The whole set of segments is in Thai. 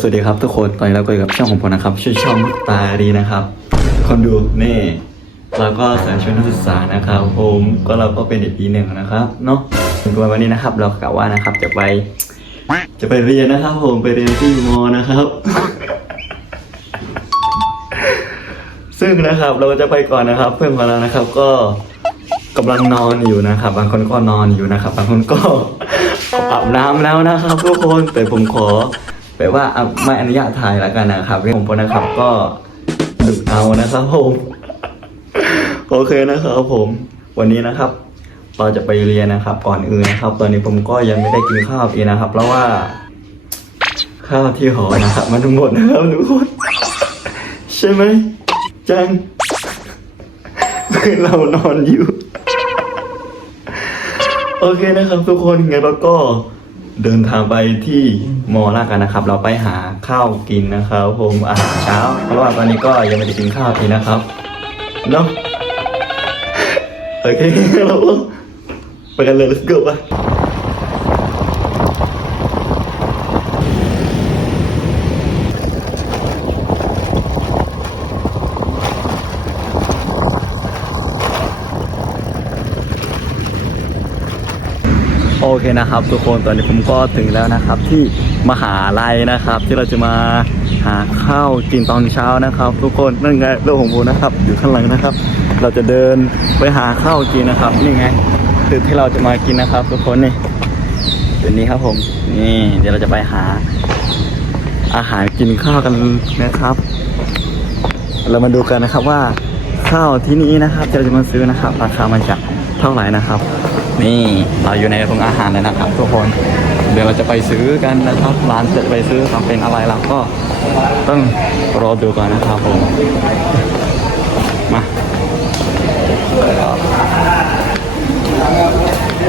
สวัสดีครับทุกคนตอนนี้เราก็อยู่กับช่องของผมนะครับชื่อช่องมุกตาดีนะครับ คนดูนี่เราก็ใส่ชุดนักศึกษานะครับผมก็เราก็เป็นเด็กปีหนึ่งนะครับเนาะถึงวันนี้นะครับ เรากะว่านะครับจะไป จะไปเรียนนะครับ ผมไปเรียนที่มอนะครับ ซึ่งนะครับเราจะไปก่อนนะครับ เพื่อนของเรานะครับ ก็กำลังนอนอยู่นะครับ บางคนก็นอนอยู่นะครับ บางคนก็อาบน้ำแล้วนะครับทุกคนแต่ผมขอ แบบว่าอะไม่อนุญาตถ่ายแล้วกันนะครับเรื่องของผมนะครับก็ดึกเอานะครับผมโอเคนะครับผมวันนี้นะครับเราจะไปเรียนนะครับ ก่อนอื่นนะครับ ตอนนี้ผมก็ยังไม่ได้กินข้าวอีกนะครับ เพราะว่า ข้าวที่หอนะครับ มันทั้งหมดนะครับทุกคนใช่ไหมจังคือเรานอนอยู่ โอเคนะครับ ทุกคนงั้นเราก็ เดินทางไปที่มอลากันนะครับ เราไปหาข้าวกินนะครับผมอาหารเช้า เพราะว่าตอนนี้ก็ยังไม่ได้กินข้าวทีนะครับเนาะโอเคเราไปกันเลย let's go ไป เคนะครับ ทุกคนตอนนี้ผมก็ถึงแล้วนะครับ ที่มหาลัยนะครับ ที่เราจะมาหาข้าวกินตอนเช้านะครับ ทุกคนนั่นไงเรื่องของผมนะครับ อยู่ข้างหลังนะครับ เราจะเดินไปหาข้าวกินนะครับ นี่ไงตึกที่เราจะมากินนะครับ ทุกคนนี่เดี๋ยวนี้ครับผมนี่เดี๋ยวเราจะไปหา อาหารกินข้าวกันนะครับ เรามาดูกันนะครับว่าข้าวที่นี้นะครับเราจะมาซื้อนะครับ ราคามันจะเท่าไหร่นะครับ นี่เราอยู่ในโรงอาหารเลยนะครับ ทุกคนเดี๋ยวเราจะไปซื้อกันนะครับร้านจะไปซื้อทำเป็นอะไรเราก็ต้องรอดูก่อนนะครับผมมา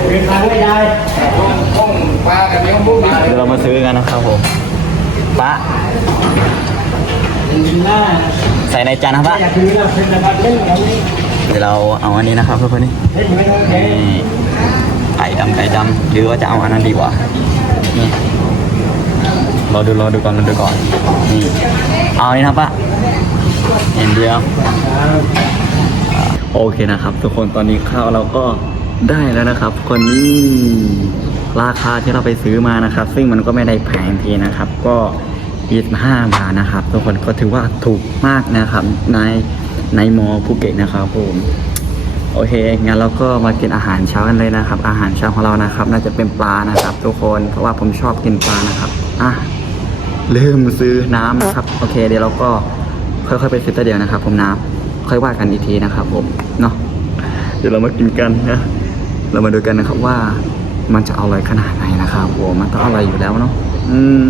เดี๋ยวเรามาซื้อกันนะครับผมป้าใส่ในจานนะปะอยาเราเป็นนะครับเล่นอย่างนี้เดี๋ยวเราเอาอันนี้นะครับทุกคนนี่ ไม่ต้องเล่นี่ไก่ดำไก่ดำหรือว่าจะเอาอันนั้นดีกว่านี่รอดูรอดูก่อนรอดูก่อนนี่เอาอันนี้นะปะเห็นเดียวโอเคนะครับ ทุกคนตอนนี้ข้าวเราก็ได้แล้วนะครับ คนนี่ราคาที่เราไปซื้อมานะครับ ซึ่งมันก็ไม่ได้แพงทีนะครับ ก็25บาทนะครับ ทุกคนก็ถือว่าถูกมากนะครับ ในในมอภูเก็ตนะครับผม โอเค งั้นเราก็มากินอาหารเช้ากันเลยนะครับ อาหารเช้าของเรานะครับ น่าจะเป็นปลานะครับ ทุกคน เพราะว่าผมชอบกินปลานะครับอะลืมซื้อน้ำนะครับ โอเค เดี๋ยวเราก็ค่อยๆไปซื้อตัวเดียวนะครับ ผมน้ำค่อยว่ากันอีกทีนะครับ ผม เนาะ เดี๋ยวเรามากินกันนะ เรามาดูกันนะครับว่ามันจะอร่อยขนาดไหนนะครับผมมันต้องอร่อยอยู่แล้วเนาะ อืม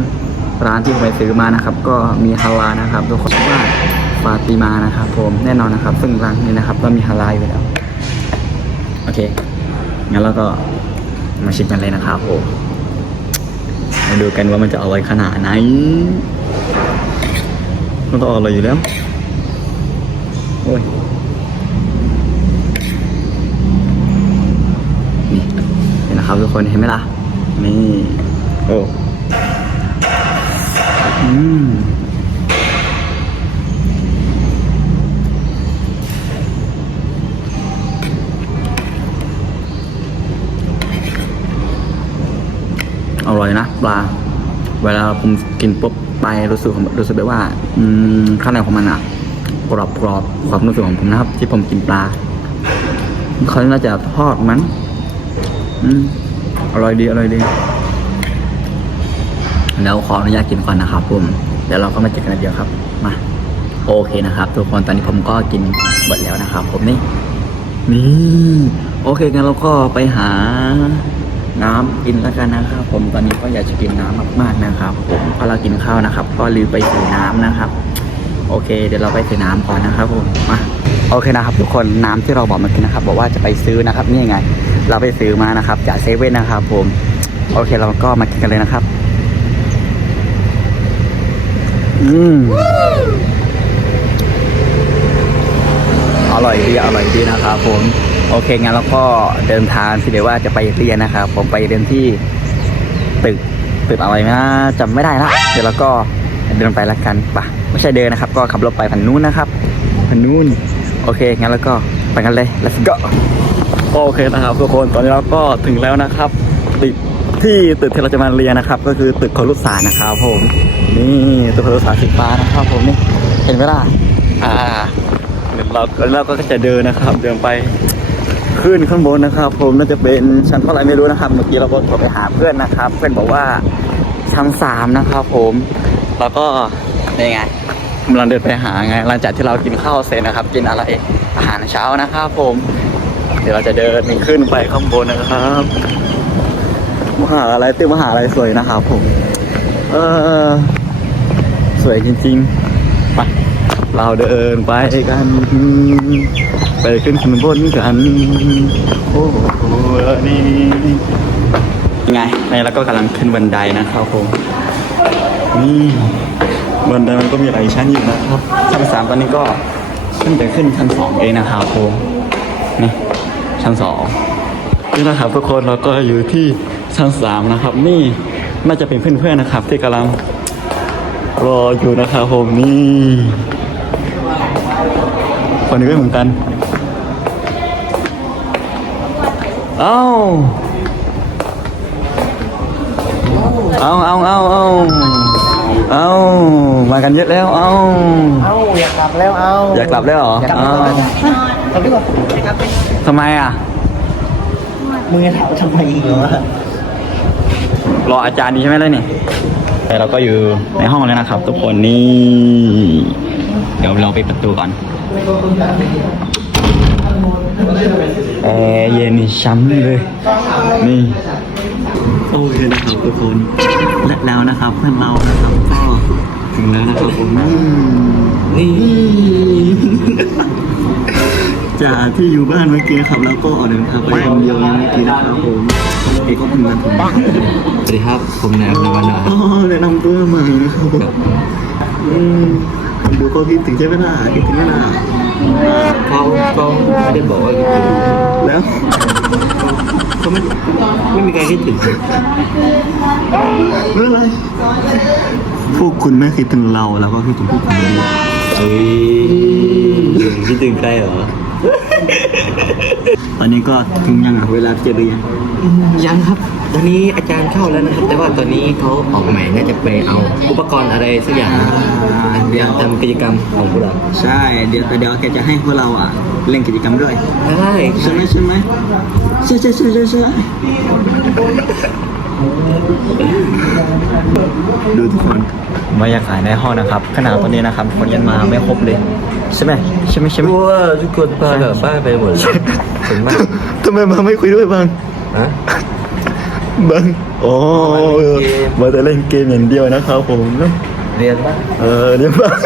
ร้านที่ผมไปซื้อมานะครับ ก็มีฮาลานะครับ ทุกคนว่าฟาติมานะครับ ผม แน่นอนนะครับ ซึ่งร้านนี้นะครับ ก็มีฮาลาอยู่แล้ว โอเคงั้นเราก็มาชิมกันเลยนะครับผมมาดูกันว่ามันจะอร่อยขนาดไหนมันต้องอร่อยอยู่แล้วโอ้ยนี่เห็นนะครับทุกคนเห็นไหมล่ะนี่โอ้อืม อร่อยนะปลา เวลาผมกินปุ๊บไปรู้สึกรู้สึกแบบว่า อืมข้างในของมันอะกรอบกรอบความรู้สึกของผมนะครับ ที่ผมกินปลาเขาน่าจะทอดมันอืมอร่อยดีอร่อยดีแล้วขออนุญาตกินก่อนนะครับผมเดี๋ยวเราก็มาเจอกันเดียวครับมาโอเคนะครับ ทุกคนตอนนี้ผมก็กินหมดแล้วนะครับ ผมนี่นี่โอเคงั้นเราก็ไปหา น้ำกินแล้วกันนะครับ ผมตอนนี้ก็อยากจะกินน้ำมากๆนะครับ ผมพราะเรากินข้าวนะครับ ก็ลืมไปซื้อน้ำนะครับ โอเค เดี๋ยวเราไปซื้อน้ำก่อนนะครับผมมาโอเคนะครับ ทุกคนน้ำที่เราบอกเมื่อกี้นะครับ บอกว่าจะไปซื้อนะครับนี่ไง เราไปซื้อมานะครับจากเซเว่นนะครับ ผมโอเคเราก็มากินกันเลยนะครับ อืม อ ร่อยดีอร่อยดีนะครับผมโอเคงั้นเราก็เดินทางที่เดี๋ยวว่าจะไปเรียนนะครับผมไปเรียนที่ตึกตึกอะไรนะจำไม่ได้ละเดี๋ยวเราก็เดินไปละกันปะไม่ใช่เดินนะครับ ก็ขับรถไปพันนู้นนะครับพันนู้นโอเคงั้นแล้วก็ไปกันเลย let's go โอเคนะครับทุกคนตอนนี้เราก็ถึงแล้วนะครับตึกที่ตึกที่เราจะมาเรียนนะครับ ก็คือตึกครุศาสตร์นะครับผมนี่ตึกครุศาสตร์สีฟ้านะครับผมนี่เห็นไหมล่ะอ่า เดี๋ยวเราเราก็จะเดินนะครับ เดินไปขึ้นข้างบนนะครับ ผมน่าจะเป็นชั้นเท่าไหร่ไม่รู้นะครับ เมื่อกี้เราก็โทรไปหาเพื่อนนะครับ เพื่อนบอกว่าชั้นสามนะครับ ผมแล้วก็นี่ไงกำลังเดินไปหาไงหลังจากที่เรากินข้าวเสร็จนะครับ กินอะไรอาหารเช้านะครับ ผม เดี๋ยวเราจะเดินขึ้นไปข้างบนนะครับมหาอะไรตึกมหาอะไรสวยนะครับ ผม เออสวยจริง ๆ เราเดินไปกัน ไปขึ้นข้างบนกัน โอ้โหนี่ยังไงนี่เราก็กำลังขึ้นบันไดนะครับผมนี่บันไดมันก็มีหลายชั้นอยู่นะครับชั้นสามตอนนี้ก็ขึ้นไปขึ้นชั้นสองเองนะครับผมนี่ชั้นสองนี่นะครับทุกคนเราก็อยู่ที่ชั้นสามนะครับ นี่น่าจะเป็นเพื่อนๆนะครับ ที่กำลังรออยู่นะครับผมนี่ คนนี้ก็เหมือนกัน เอ้าเอาเอาเอาเอาเอามากันเยอะแล้ว เอาเอ้าอยากกลับแล้วเอ้าอยากกลับแล้วเหรออยากกลับอ้าวแล้วกลับดีกว่าทำไมอะมึงจะถามทำไมอีกเหรอรออาจารย์ดีใช่ไหมล่ะนี่แต่เราก็อยู่ในห้องแล้วนะครับ ทุกคนนี่ เดี๋ยวเราไปดประตูก่อน แอร์เย็นช้ำเลย นี่โอเคนะครับทุกคนและแล้วนะครับเพื่อนเรานะครับก็ถึงแล้วนะครับผมนี่จากที่อยู่บ้านเมื่อกี้ครับแล้วก็ออกเดินทางไปคนเดียวเมื่อกี้นะครับผมเอกก็เพิ่งมาถึงบ้านสวัสดีครับผมแนมนวันนาอ๋อแนะนำตัวใหม่ครับผมอืม ดูก็คิดถึงใช่ไหมล่ะคิดถึงไหมล่ะเขาเขาไม่ได้บอกว่าคิดถึงแล้วเขาไม่ไม่มีใครคิดถึงเรื่องอะไรพวกคุณไม่คิดถึงเราแล้วก็คิดถึงพวกคุณเฮ้ยคิดถึงใครเหรอ ตอนนี้ก็ถึงยังอะเวลาที่จะเรียนยังครับ ตอนนี้อาจารย์เข้าแล้วนะครับ แต่ว่าตอนนี้เขาออกใหม่น่าจะไปเอาอุปกรณ์อะไรสักอย่างเดี๋ยวทำกิจกรรมของพวกเราใช่เดี๋ยวเดี๋ยวแกจะให้พวกเราอะเล่นกิจกรรมด้วยได้ใช่ไหมใช่ไหมใช่ใช่ใช่ใช่ใช่ดูทุกคนบรรยากาศในห้องนะครับขนาดตอนนี้นะครับคนยังมาไม่ครบเลย ใช่ไหม ใช่ไหมใช่ไหม รู้ว่าทุกคนพาแบบบ้าไปหมดถึงมากทำไมมาไม่คุยด้วยบ้างฮะบ้างอ๋อเออมาแต่เล่นเกมอย่างเดียวนะครับผม เรียนบ้างเออเดี๋ยวบ้าง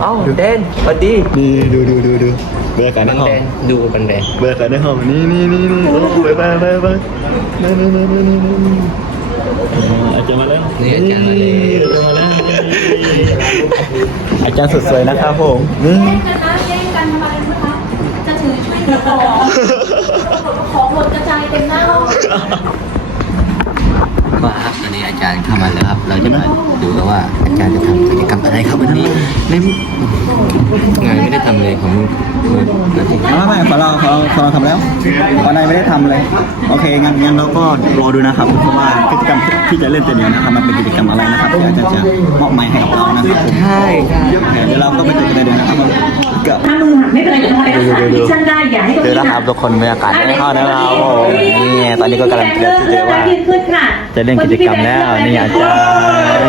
เอ้าเดนสวัสดีนี่ดูดูดูดูบรรยากาศในบันห้องแดนดูบันแดนบรรยากาศในห้องนี่นี่นี่นี่โอ้ไปไปไปไปนี่นี่นี่นี่นี่นี่อาจารย์มาแล้วนี่อาจารย์มาเลย อาจารย์สุดสวยนะครับผมนี่แย่งกันนะแย่งกันทำอะไรนะคะจะถือช่วยเหลือของของหมดกระจายเต็มหน้าห้องว่า จารย์เข้ามาแล้วครับ เราจะมาดูกันว่าอาจารย์จะทำกิจกรรมอะไรครับวันนี้ในงานไม่ได้ทำเลยของมึงมึงนาทีไม่ไม่ของเราของเราของเราทำแล้ววันในไม่ได้ทำเลย โอเคงั้นงั้นเราก็รอดูนะครับเพราะว่ากิจกรรมที่จะเล่นแต่เดียวนะครับมันเป็นกิจกรรมอะไรนะครับที่อาจารย์จะมอบหมายให้กับเรานะครับผมใช่เดี๋ยวเราก็ไปดูกันเลยนะครับกับถ้ามือหักไม่เป็นไรจะทำเอกสารที่ฉันได้อย่าให้ตรงเดี๋ยวนี้นะครับทุกคนบรรยากาศในห้องนะครับโอ้โหนี่ตอนนี้ก็กำลังเตรียมที่จะว่าขึ้นค่ะจะเล่นกิจกรรมแล้วนี่อาจารย์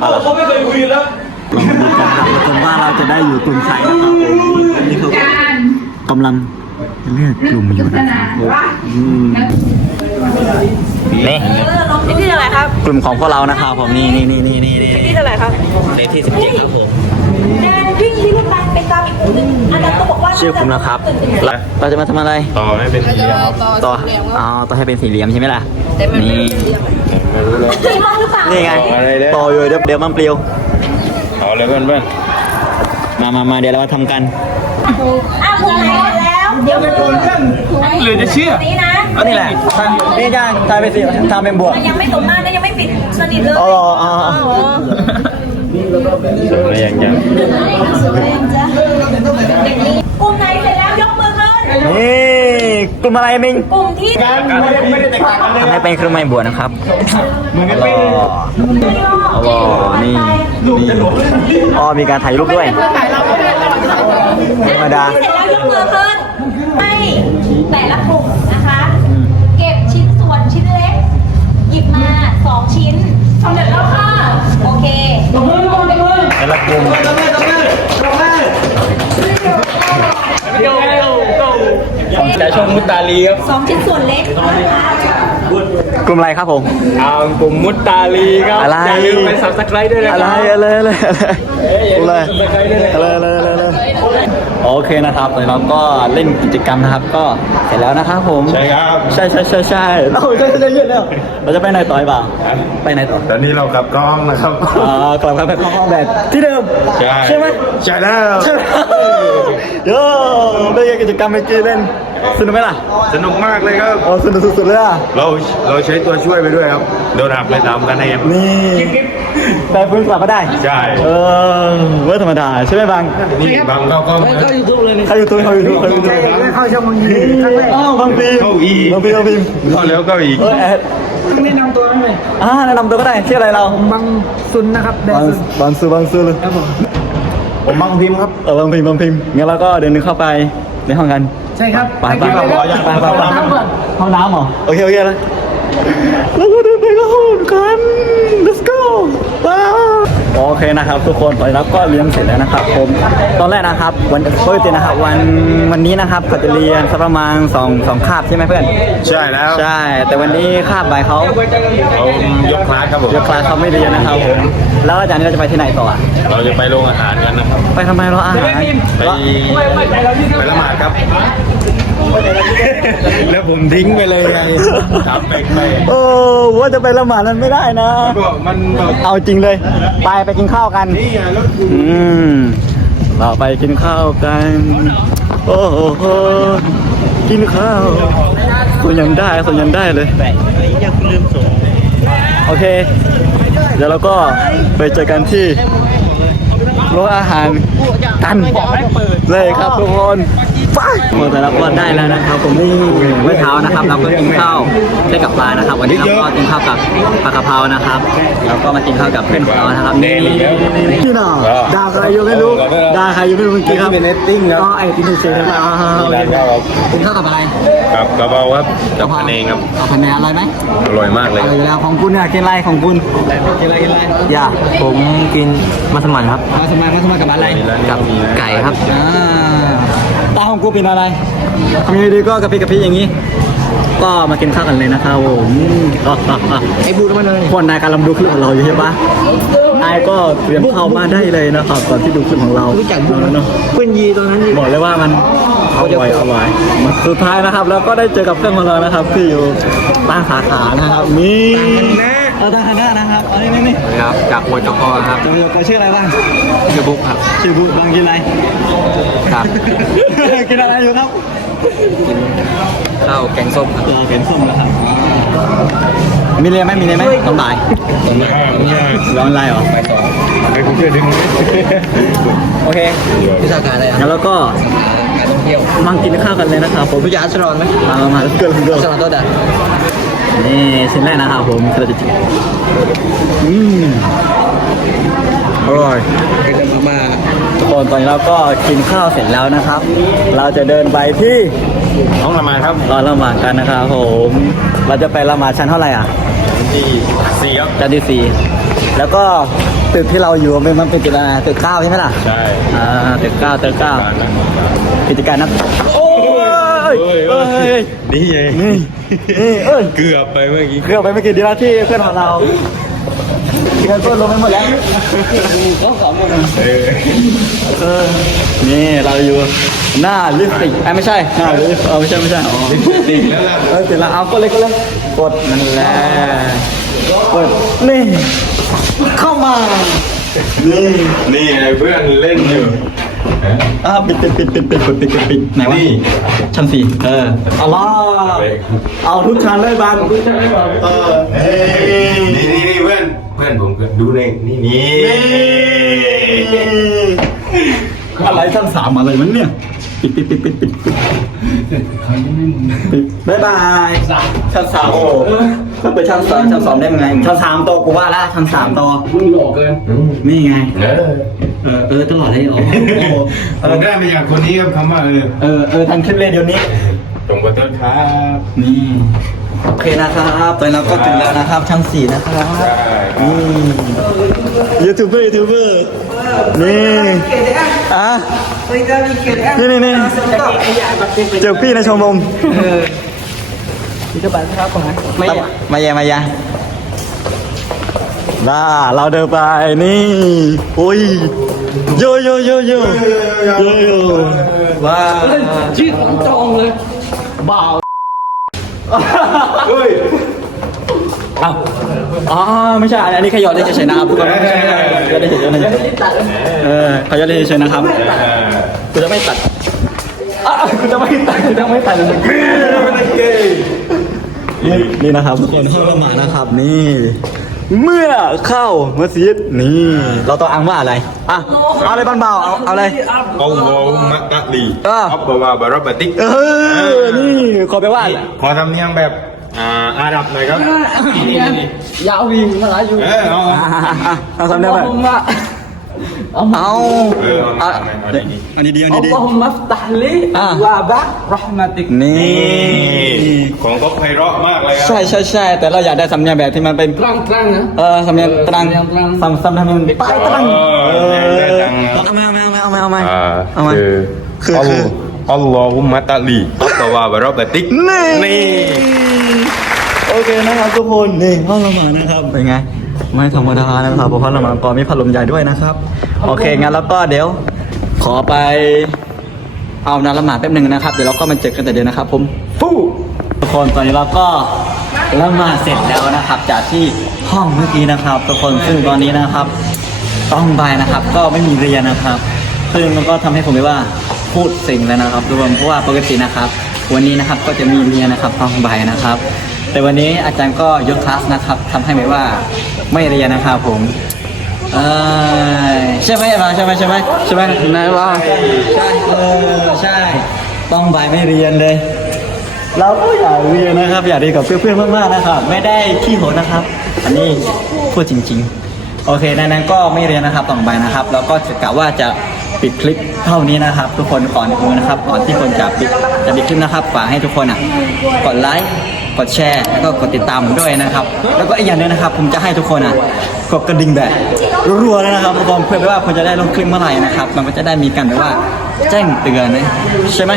เอาล่ะเขาไม่เคยคุยแล้วลองดูกันครับทุกคนว่าเราจะได้อยู่กลุ่มใครนะครับผมนี่เขาก็กำลังเลือกกลุ่มอยู่นะครับอืมนี่เลขที่เท่าไหร่ครับ กลุ่มของพวกเรานะครับผมนี่นี่นี่นี่นี่นี่ที่เท่าไหร่ครับเลขที่สิบเจ็ดครับผมแดนวิ่งที่ลูกตาลไปตามอีกคนนึงอาจารย์ก็บอกว่าชื่อกลุ่มนะครับเราเราจะมาทำอะไร ต่อให้เป็นสีเหลี่ยมครับต่ออ๋อต่อให้เป็นสี่เหลี่ยมใช่ไหมล่ะ นี่ไม่รู้เลยสีมองหรือเปล่านี่ไงอะไรเนี่ยต่ออยู่เดี๋ยวเดี๋ยวมันเปลิวเอาเลยเพื่อนเพื่อนมามามาเดี๋ยวเรามาทำกันอ้าวผมไหนแล้ว เดี๋ยวมือหรือจะเชื่อนี้นะเอานี่แหละทางนี่ย่างทายไปสิทางเป็นบวกยังไม่สมมาตรนะยังไม่ปิดสนิทเลยอ๋ออ๋ออ๋ออะไรอย่างเงี้ยกลุ่มไหนเสร็จแล้วยกมือขึ้นนี่ กลุ่มอะไรมิงกลุ่มที่ไม่ได้แตกต่างกันเลยให้เป็นเครื่องไม้บวชนะครับเหมือนกันอ๋เป๊ะออ๋อนี่นี่อ๋อมีการถ่ายรูปด้วยธรรมดาเสร็จแล้วยกมือขึ้นให้แต่ละกลุ่มนะคะ เก็บชิ้นส่วนชิ้นเล็ก หยิบมาสองชิ้นสำเร็จแล้วค่ะ โอเค แต่ละกลุ่ม แต่ชมมุตตา ลีครับสองชิ้นส่วนเล็กนะคะกลุ่มอะไรครับผมเอากลุ่มมุตตาลีครับอะไรอย่าลืมไปสับสไครด้วยนะอะคไรรับอะไรอะไรอะไรอะไรอะไรอะไรอะไรโอเคนะครับตอนนี้เราก็เล่นกิจกรรมนะครับ ก็เสร็จแล้วนะครับผม ใช่ครับ ใช่ใช่ใช่ใช่เราใช่ใช่ใช่แล้วเราจะไปไหนต่ออีกบ่าไปไหนต่อตอนนี้เรากลับกล้องนะครับอ่ากลับกันไปเข้าห้องแบบที่เดิม ใช่ใช่ไหมใช่แล้วใช่ไหมโย่เป็นไงกิจกรรมเมื่อกี้เล่น สนุกไหมล่ะ สนุกมากเลยครับ โอ้สนุกสุดๆเลยอะ เราเราใช้ตัวช่วยไปด้วยครับ โดนหักไปตามกันเองนี่แต่พื้นกลับมาได้ ใช่ เออเมื่อธรรมดาใช่ไหมบางนี่บางเราก็เขาอยู่ตัวเขาอยู่ตัวเขาอยู่ตัวเข้าช่องมึงยีครั้งแรกอ้าวบางปีเข้าอีกบางปีบางปีเข้าแล้วก็อีกเออแอดต้องแนะนำตัวหน่อยอ่าแนะนำตัวก็ได้ชื่ออะไรเราบางซุนนะครับบางบางซุนบางซุนเลยครับผมผมบังพิมพ์ครับเออบางพิมพ์บางพิมพ์งั้นเราก็เดินเข้าไป ในห้องกันใช่ครับไปไปไปไปไปไปไปไปห้องน้ำเหรอโอเคโอเคเลยแล้วก็เดินไปเข้าห้องกัน let's go ว้าวโอเคนะครับทุกคนตอนนี้เราก็เรียนเสร็จแล้วนะครับ ผมตอนแรกนะครับวันปกตินะครับวันวันนี้นะครับเขาจะเรียนสักประมาณสองสองคาบใช่ไหมเพื่อนใช่แล้วใช่ แต่วันนี้คาบบ่ายเขาเขายกคลาสครับผมยกคลาสเขาไม่เรียนนะครับผม แล้วอาจารย์นี่เราจะไปที่ไหนต่ออะเราจะไปโรงอาหารกันนะครับ ไปทำไมเราอาหารไปไปละหมาดครับ แล้วผมทิ้งไปเลยไงจับไปไปเออว่าจะไปละหมาดนั้นไม่ได้นะก็มันแบบเอาจริงเลย ไปไปกินข้าวกัน นี่ไงรถกูอืม เราไปกินข้าวกัน โอ้โห กินข้าวคนยังได้คนยังได้เลยโอเคเดี๋ยวเราก็ไปเจอกันที่โรงอาหารกันเลยครับทุกคน ไปหมดแต่ละก็ได้แล้วนะครับผมเมื่อเช้านะครับ เราก็กินข้าวได้กับปลานะครับ วันนี้เราก็กินข้าวกับปลากระเพรานะครับแล้วก็มากินข้าวกับเพื่อนของเรานะครับนี่นี่น่ะด่าใครอยู่ไม่รู้ด่าใครอยู่ไม่รู้เมื่อกี้ครับเป็นเนตติ้งครับก็ไอ้ที่นี่เสียครับกินข้าวกับอะไรกับกระเพราครับกับพะเนงครับกับพันแนอร่อยไหมอร่อยมากเลยอร่อยอยู่แล้วของคุณเนี่ยกินอะไรของคุณกินอะไรกินอะไรอย่าผมกินมัสมั่นครับมาสมัครมาสมัครกับอะไรกับไก่ครับอ่า ตาของกูเป็นอะไรทำยังไงดีก็กระพริบกระพริบอย่างนี้ ก็มากินข้าวกันเลยนะครับผมไอ้บูดมาเลยคนนายกำลังดูคลิปของเราอยู่ใช่ปะนายก็เตรียมเข้ามาได้เลยนะครับก่อนที่ดูคลิปของเรารู้จักบูเนาะเพื่อนยีตอนนั้นบอกเลยว่ามันอร่อยอร่อยสุดท้ายนะครับ แล้วก็ได้เจอกับเพื่อนของเรานะครับ ที่อยู่ตั้งสาขานะครับนี่ เออตั้งคณะนะครับเอานี่นี่นี่ครับจากมวยตะกอครับจำเป็นชื่ออะไรบ้างชื่อบุ๊กครับชื่อบูบางกินอะไรครับกินอะไรอยู่ครับข้าวแกงส้มครับเจอเป็นส้มนะครับมีเรียนไหมมีเรียนไหมตอนบ่ายร้อนไลน์เหรอไปต่อไปกูช่วยดึงโอเควิชาการอะไรครับงั้นแล้วก็การท่องเที่ยวมังกินข้าวกันเลยนะครับผมวิชาอัชรอนไหมมามามาเกินเกินอัชรอนตัวดัด นี่ชิ้นแรกนะครับผมเราจะอืมอร่อยก็จะมาทุกคนตอนนี้เราก็กินข้าวเสร็จแล้วนะครับ เราจะเดินไปที่ห้องละหมาดครับรอละหมาดกันนะครับผมเราจะไปละหมาดชั้นเท่าไหร่อะที่สี่ครับชั้นที่สี่แล้วก็ตึกที่เราอยู่มันเป็นตึกอะไรตึกเก้าใช่ไหมล่ะใช่อ่าตึกเก้าตึกเก้าการนะกิจการนักโอ้ยเฮ้ยเอ้เฮ้ยยนี่ไงนี่นี่เอ้ยเกือบไปเมื่อกี้เครื่องไปไม่กี่ดีแล้วที่เพื่อนของเราเพื่อนเพื่อนลงไปหมดแล้วก็สองคนเออเออนี่เราอยู่หน้าลิฟต์ติกไอ้ยไม่ใช่หน้าลิฟต์เออไม่ใช่ไม่ใช่อ๋อติดแล้วล่ะเออเสร็จแล้วเอาก็เลยก็เลยกดนั่นแหละกดนี่เข้ามานี่นี่ไงเพื่อนเล่นอยู่ อ่าปิดปิดปิดปิดปิดปิดปิดปิดปิดไหนวะชั้นสี่เออเอาล่ะเอาทุกชั้นเลยบังเออเฮ้ยนี่นี่นี่เพื่อนเพื่อนผมก็ดูในนี่นี่อะไรชั้นสามอะไรมันเนี่ย ปิดปิดปิดปิดปิดปิดปิดบ๊ายบายชั้นสามโอ้ถ้าไปชั้นสองชั้นสองได้ยังไงชั้นสามโตกูว่าละชั้นสามโตมึงหลอกเกินนี่ไงเออเออตลอดเลยอ๋อโอ้โหผมได้มาจากคนนี้ครับคำว่าเออเออเออทันคลิปเลยเดี๋ยวนี้ตรงกับต้นครับนี่โอเคนะครับตอนนี้เราก็ถึงแล้วนะครับชั้นสี่นะครับนี่ยูทูบเบอร์ยูทูบเบอร์ นี่อะนี่นี่นี่เจอพี่ในชมรมมามาแย่มาแย่ล่าเราเดินไปนี่โอ้ยโยโยโยโยโยโยว้าเฮ้ยเอ้า อ๋อไม่ใช่อันนี้ขยอดได้เฉยๆนะครับทุกคนขยอดได้เฉยๆนะเออขยอดได้เฉยๆนะครับกูจะไม่ตัดอะกูจะไม่ตัดกูจะไม่ตัดเลยนี่นี่นะครับทุกคนห้องละหมาดนะครับนี่ เมื่อเข้ามัสยิดนี่ เราต้องอ้างว่าอะไรอะเอาอะไรบ้านเบาเอาเอาอะไรอัลลอฮุมะตะลีเอออับบาวาบารับบะติกเออนี่ขอไปว่าขอทำเนียงแบบ อาดับหนอยครับยาววิ่งมาไลยอยู่เออเอาเอาเอาสำเนียงบมเอาเอาอันนี้ดีอันนี้ดี อัลลอฮุมัฟตัลีอะ วาบะรห์มะติกนี่ของก็ไพเราะมากเลยครัใช่ใช่ใช่แต่เราอยากได้สำเนียงแบบที่มันเป็นตรังตรังนะ เออสำเนียงตรังสำเนียงตรัง สำสำเนียงมันปลายตรังเออได้จังนะเอาไมาเอามาเอามาเอามาอ่าเอามา คือคือ อัลลอฮุมมะตะลีอัตตะวาบะเราะมะติกนี่ นี่ เคนะครับทุกคนนี่ห้องละหมาดนะครับเป็นไงไม่ธรรมดานะครับเพราะห้องละหมาดก็มีพัดลมใหญ่ด้วยนะครับ โอเคงั้นแล้วก็เดี๋ยว ขอไปเอาน้ำละหมาดแป๊บหนึ่งนะครับ เดี๋ยวเราก็มาเจอกันแต่เดี๋ยวนะครับ ผมฟู้ทุกคนตอนนี้เราก็ละหมาดเสร็จแล้วนะครับ จากที่ห้องเมื่อกี้นะครับ ทุกคนซึ่งตอนนี้นะครับ ต้องบายนะครับ ก็ไม่มีเรียนนะครับซึ่งมันก็ทำให้ผมไม่ว่าพูดสิ่งแล้วนะครับทุกคนเพราะว่าปกตินะครับ วันนี้นะครับก็จะมีเรียนนะครับตอนบ่ายนะครับ แต่วันนี้อาจารย์ก็ยกคลาสนะครับทำให้ไม่ว่าไม่เรียนนะครับผมเออใช่ไหมมาใช่ไหมใช่ไหมใช่ไหมนายว่าใช่เออใช่ ต้องบายไม่เรียนเลย เราก็อยากเรียนนะครับ อยากเรียนกับเพื่อนๆมากๆนะครับ ไม่ได้ขี้โหดนะครับ อันนี้พูดจริง ๆ โอเคดังนั้นก็ไม่เรียนนะครับต่อไปนะครับ แล้วก็จะกะว่าจะปิดคลิปเท่านี้นะครับ ทุกคนก่อนอื่นนะครับก่อนที่คนจะปิดจะปิดคลิปนะครับฝากให้ทุกคนอะกดไลค์ กดแชร์ แล้วก็กดติดตามผมด้วยนะครับ แล้วก็อีกอย่างหนึงนะครับ ผมจะให้ทุกคนอะกดกระดิ่งแบบรัวๆเลยนะครับทุกคนเพื่อว่าคนจะได้ลงคลิปเมื่อไหร่นะครับ มันก็จะได้มีกันแบบว่าแจ้งเตือนนะใช่ไหม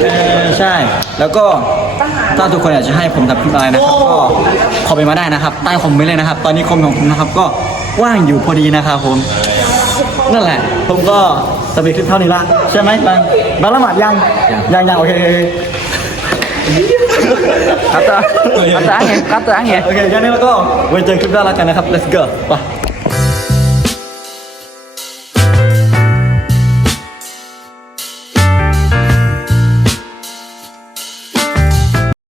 เออใช่ แล้วก็ถ้าทุกคนอยากจะให้ผมทำคลิปอะไรนะครับก็คอมเมนต์มาได้นะครับ ใต้คอมเมนต์เลยนะครับ ตอนนี้คอมเมนต์ของผมนะครับก็ว่างอยู่พอดีนะครับผม นั่นแหละ ผมก็จะมีคลิปเท่านี้ละใช่ไหมบางบางละหมาดยัง ยังยังโอเคโอเคโอเค kata kata angin kata angin. Oke jangan lupa gue jangan kita lah karena let's go. Wah.